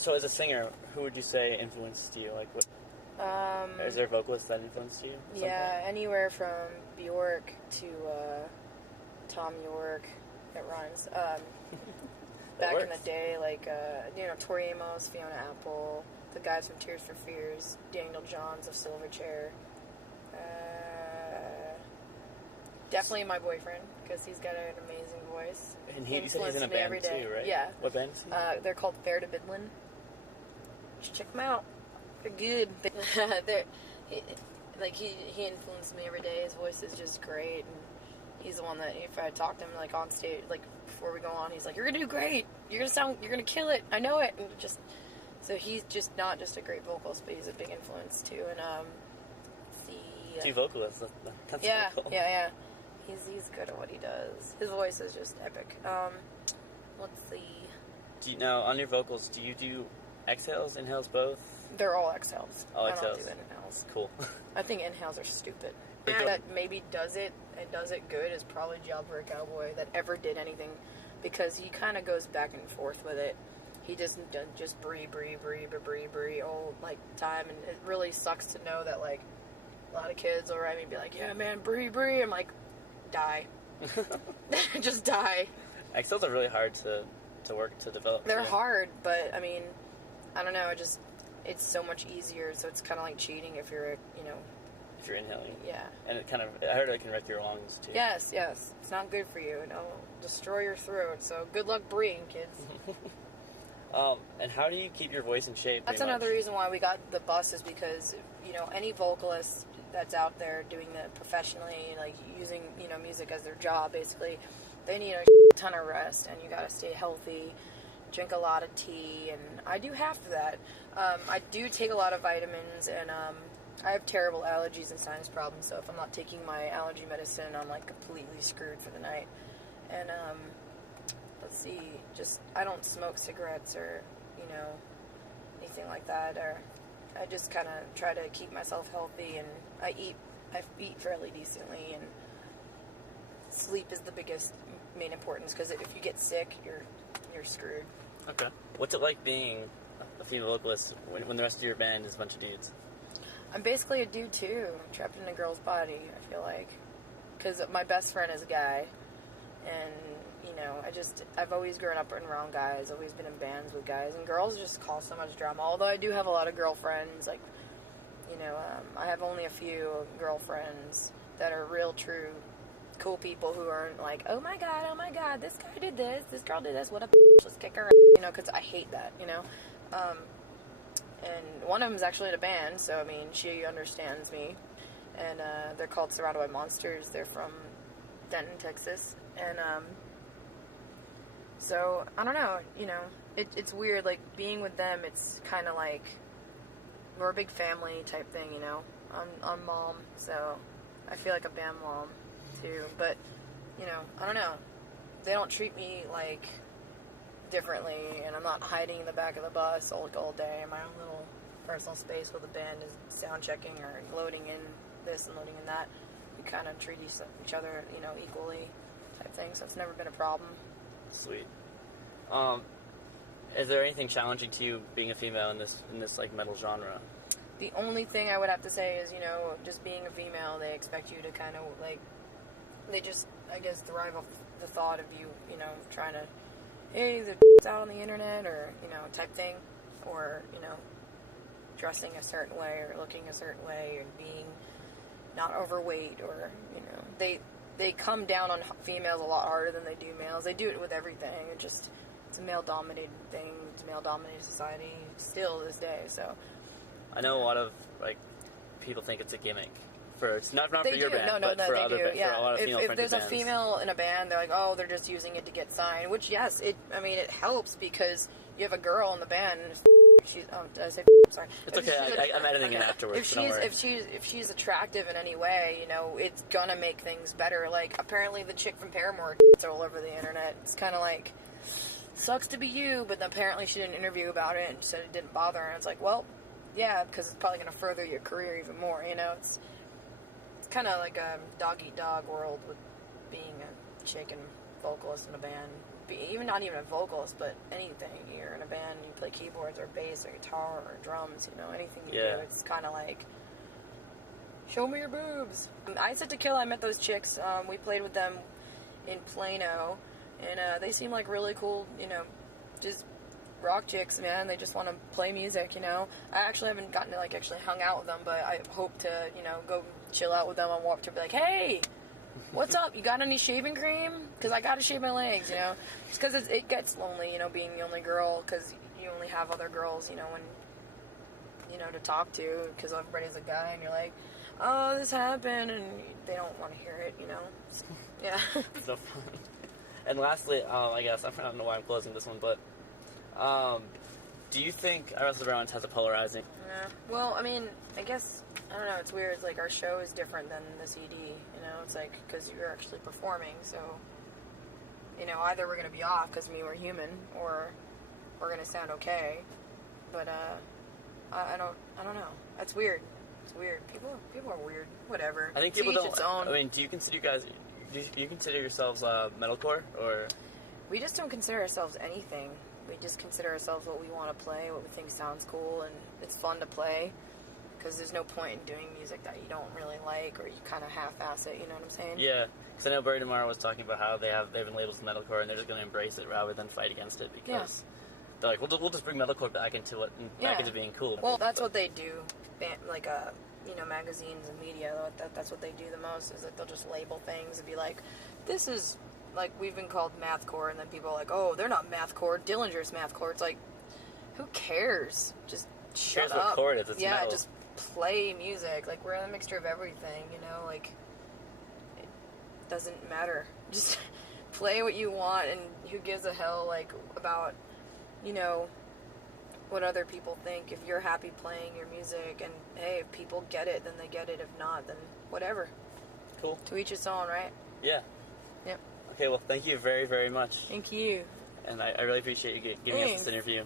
So as a singer, who would you say influenced you? Like, what? Is there a vocalist that influenced you? Yeah, anywhere from Bjork to Tom York. It rhymes. Back in the day, like, Tori Amos, Fiona Apple, the guys from Tears for Fears, Daniel Johns of Silverchair. Definitely my boyfriend, because he's got an amazing voice. And you said he's in a band too, right? Yeah. What band is he? They're called Fair to Bidlin. Just check them out. They're good. He influenced me every day. His voice is just great, and he's the one that if I talk to him like on stage, like before we go on, he's like, "You're gonna do great. You're gonna kill it. I know it." And so he's just not just a great vocalist, but he's a big influence too. And two vocalists. That's cool. Yeah. He's good at what he does. His voice is just epic. Let's see. Do you know on your vocals? Do you do exhales, inhales, both? They're all exhales. All exhales. I don't do inhales. Cool. I think inhales are stupid. That maybe does it and does it good is probably Jailbird Cowboy that ever did anything, because he kind of goes back and forth with it. He doesn't just breathe all like time, and it really sucks to know that like a lot of kids will write me and be like, "Yeah, man, breathe." I'm like, die. Just die. Exhales are really hard to work to develop. They're hard, but I mean, I don't know. It's so much easier. So it's kind of like cheating if you're if you're inhaling. Yeah. And I heard it can wreck your lungs too. Yes. It's not good for you. It'll destroy your throat. So good luck breathing, kids. And how do you keep your voice in shape? That's another reason why we got the bus, is because any vocalist that's out there doing that professionally, like using music as their job, basically, they need a ton of rest, and you got to stay healthy, drink a lot of tea, and I do half of that. I do take a lot of vitamins, and I have terrible allergies and sinus problems, so if I'm not taking my allergy medicine, I'm like completely screwed for the night. And let's see, I don't smoke cigarettes or anything like that, or I just kind of try to keep myself healthy, and I eat fairly decently, and sleep is the main importance, because if you get sick, you're screwed. Okay. What's it like being a female vocalist when the rest of your band is a bunch of dudes? I'm basically a dude too, trapped in a girl's body, I feel like, because my best friend is a guy, and I've always grown up around guys, always been in bands with guys, and girls just cause so much drama. Although I do have a lot of girlfriends, like, I have only a few girlfriends that are real, true, cool people who aren't like, oh my god, this guy did this girl did this, what a bitch, let's kick her ass, because I hate that, and one of them is actually in a band, so, I mean, she understands me, and they're called Surrounded by Monsters. They're from Denton, Texas, and, so, I don't know, it's weird, like, being with them, it's kind of like, we're a big family type thing, I'm mom, so I feel like a band mom, too, but, I don't know, they don't treat me, like, differently, and I'm not hiding in the back of the bus all day in my own little personal space where the band is sound checking or loading in this and loading in that. We kind of treat each other, equally type thing, so it's never been a problem. Sweet. Is there anything challenging to you being a female in this like metal genre? The only thing I would have to say is, just being a female, they expect you to kind of like, they just, I guess, thrive off the thought of you, trying to, hey, the out on the internet, or, type thing, or, dressing a certain way, or looking a certain way, or being not overweight, or, they come down on females a lot harder than they do males. They do it with everything. It's a male-dominated thing. It's a male-dominated society still to this day, so. I know a lot of, like, people think it's a gimmick. It's not for your band, but for other bands, yeah. for a lot of female-friendly bands. If there's a female in a band, they're like, oh, they're just using it to get signed, which, yes, it helps, because you have a girl in the band, and did I say sorry? It's okay, I'm editing it afterwards, if she's attractive in any way, it's gonna make things better. Like, apparently the chick from Paramore is all over the internet. It's kind of like, sucks to be you, but apparently she did an interview about it and said it didn't bother her, and it's like, well, yeah, because it's probably gonna further your career even more, It's kind of like a dog-eat-dog world with being a chick and vocalist in a band. even not even a vocalist, but anything. You're in a band, you play keyboards or bass or guitar or drums, you know, anything you do. It's kind of like, show me your boobs. I Set to Kill, I met those chicks. We played with them in Plano, and they seem like really cool, you know, just rock chicks, man. They just want to play music, you know. I actually haven't gotten to, like, actually hung out with them, but I hope to, you know, go chill out with them and walk to be like, hey, what's up? You got any shaving cream? Because I got to shave my legs, you know. Just because it gets lonely, you know, being the only girl, because you only have other girls, you know, when, you know, to talk to, because everybody's a guy, and you're like, oh, this happened, and they don't want to hear it, you know. So, yeah. So fun. And lastly, I guess, I don't know why I'm closing this one, but do you think Iwrestledabearonce has a polarizing? Yeah. Well, I mean, I guess, I don't know, it's weird. It's like our show is different than the CD, you know? It's like, because you're actually performing, so, you know, either we're going to be off because we're human, or we're going to sound okay. But, I don't know. That's weird. It's weird. People are weird. Whatever. I think people don't. I mean, do you consider yourselves metalcore, or? We just don't consider ourselves anything. We just consider ourselves what we want to play, what we think sounds cool, and it's fun to play. Because there's no point in doing music that you don't really like, or you kind of half-ass it. You know what I'm saying? Yeah. Because I know Bird Tomorrow was talking about how they've been labeled as metalcore, and they're just going to embrace it rather than fight against it, because they're like, we'll just bring metalcore back into it, and back into being cool. Well, that's what they do. Like, you know, magazines and media, that's what they do the most, is that they'll just label things and be like, this is, like, we've been called mathcore, and then people are like, oh, they're not mathcore, Dillinger's mathcore. It's like, who cares? Just shut up. What chord is? It's metal. Just play music. Like, we're a mixture of everything, you know, like, it doesn't matter. Just play what you want, and who gives a hell, like, about, you know, what other people think. If you're happy playing your music, and hey, if people get it, then they get it. If not, then whatever. Cool. To each its own, right? Yeah. Yep. Okay, well, thank you very, very much. Thank you. And I really appreciate you giving us this interview.